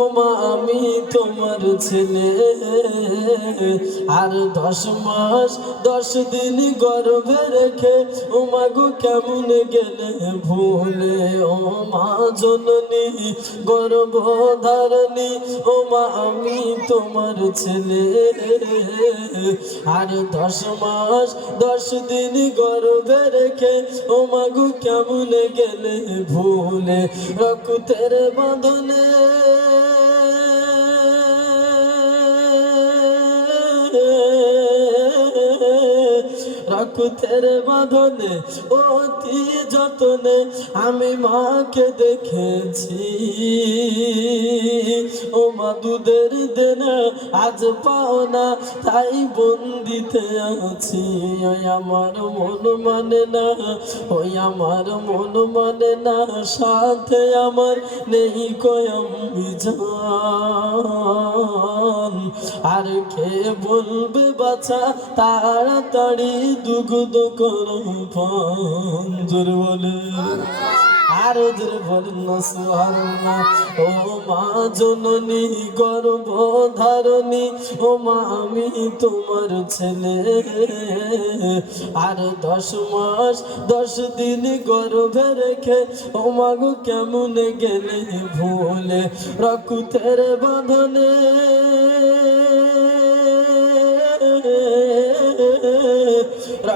ওমা আমি তোমার ছেলে, আর দশ মাস, দশ দিন গর্ভে রেখে ওমা গো কেমন গেলে ভুলে? ওমা জননী গর্ভ ধারণী ওমা আমি তোমার ছেলে, আর দশ মাস, দশ দিন গর্ভে রেখে ওমা গো কেমন গেলে ভুলে? রকুতের বাঁধনে রাকুতের বাঁধনে অতি যতনে আমি মাকে দেখেছি। ও মা দুধের আজ পাও না, তাই বন্দিতে আছি। ওই আমার মন মানে না, ওই আমার মন মানে না, সাথে আমার নেই কয়ামি জান আর কে বলবে বাছা, তাড়াতাড়ি দুগ্ধ করো পান জোর বলে। আরও জোরে বলেন না ও মা জননী গর্ভ ধারণী ও মা আমি তোমার ছেলে। আর দশ মাস, দশ দিন গর্ভে রেখে, ও মা গো কেমন গেলে ভুলে? রকুতের বাঁধনে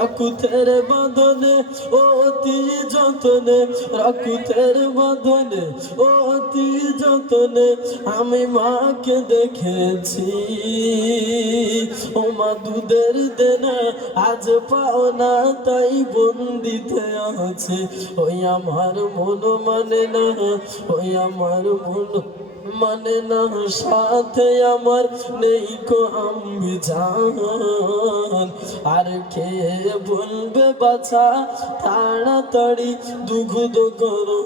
রাকুতের বাঁধনে, অতি যতনে রাকুতের বাঁধনে, অতি যতনে আমি মাকে দেখেছি। ও মা, দুধের দেনা আজ পাও না, তাই বন্দিতে আছে। ওই আমার মন মানে না, ওই আমার মন মানে না, সাথে আমার নেই কো আমি জান আর কে বলবে বাছা তাড়াতাড়ি দুঃখ করো